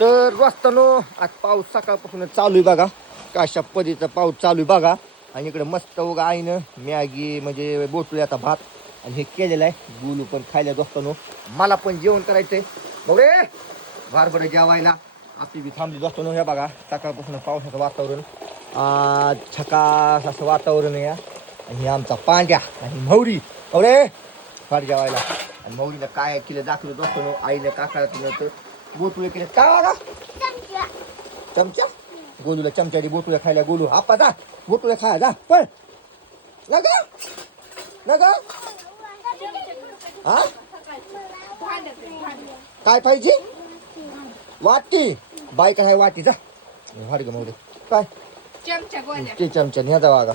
तर वाजतानो आज पाऊस सकाळपासून चालू आहे बघा. कशा पद्धतीचा पाऊस चालू आहे बघा. आणि इकडे मस्त उगा आईनं मॅगी म्हणजे बोटुल्याचा भात आणि हे केलेलं आहे. गुलू पण खायला दोस्तानो. मला पण जेवण करायचंय बघ रे. बार बरं जेवायला आपली बी थांबली दोस्तानो. हे बघा सकाळपासून पावसाचं वातावरण. छकास असं वातावरण आहे. आणि आमचा पांड्या आणि मौरी अरे फार जेवायला. आणि मौरीला काय केलं दाखवलं दोस्तानो. आईने काकाला तर बोटुले केले काय बघा चमचा. गोलूला चमच्याने बोटुल्या खायला. गोलू आपा जा बोटुल्या खाया जा पण नका नका. हा काय पाहिजे वाटी बायका आहे वाटी जा वाढ ग मौली काय ते चमचा न्या जा वागा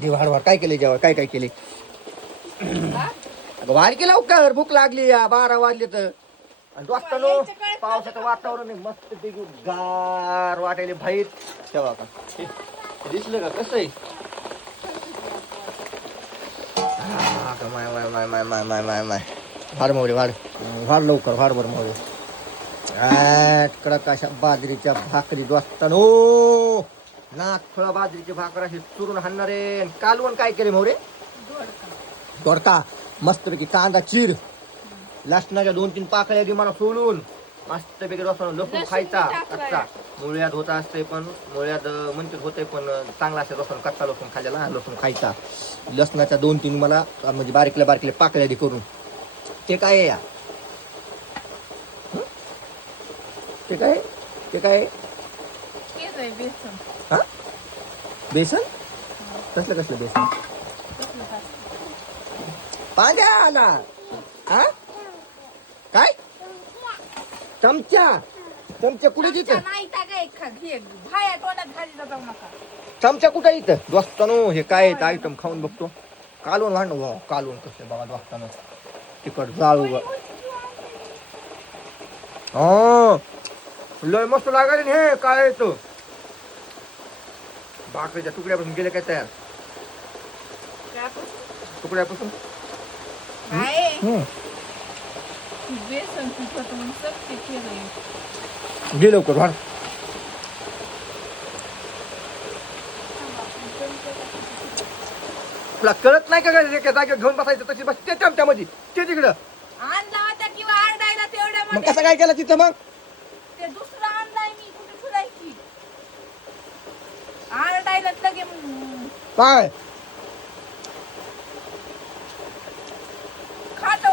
दे वाढ वाढ. काय केले जेव्हा काय काय केले वाढ केला लवकर भूक लागली या 12 वाजले तर. आणि दोस्तानो पावसाचं वातावरण आहे मस्त पैकी गार वाटायले बाहेर. तेव्हा का दिसलं का कसं आहे. माय माय माय माय माय माय माय माय वाढ मोरे वाढ वाढ लवकर वाढ बरं मोरे. कडक अशा बाजरीच्या भाकरी दोस्तानो. नाक फळ बाजरीची भाकर अशी चुरून हाणणारे. कालवण काय केले मोरे दोडका मस्तपैकी कांदा चिर लसणाच्या 2-3 पाकळ्या घे मला सोलून मस्तपैकी लसूण खायचा कच्चा. मुळ्यात होता असते पण मुळ्यात म्हणतात होते पण चांगला असते लसूण कच्चा लसूण खायला. लसूण खायचा लसणाच्या 2-3 मला म्हणजे बारीकल्या बारीकल्या पाकळ्या घे करून. ते काय आहे या ते काय ते काय हा बेसन कसलं कसलं बेसन पांड्या आला हा काय चमचा चमचा कुठे तिथं चमचा कुठे इथं दोस्तानो. हे काय आयटम खाऊन बघतो. कालवण वाढणं कालवण कसं बघा दोस्तानो. तिकट जाळू हा लय मस्त लागायला. हे काय येतो भाकरीच्या तुकड्यापासून गेले काय तयार तुकड्यापासून घे लवकर वाढ. तुला कळत नाही का जागेवर घेऊन बसायचं तशी बस ते चमच्यामध्ये ते तिकडं मग कसं काय केलं तिथं मग काय खात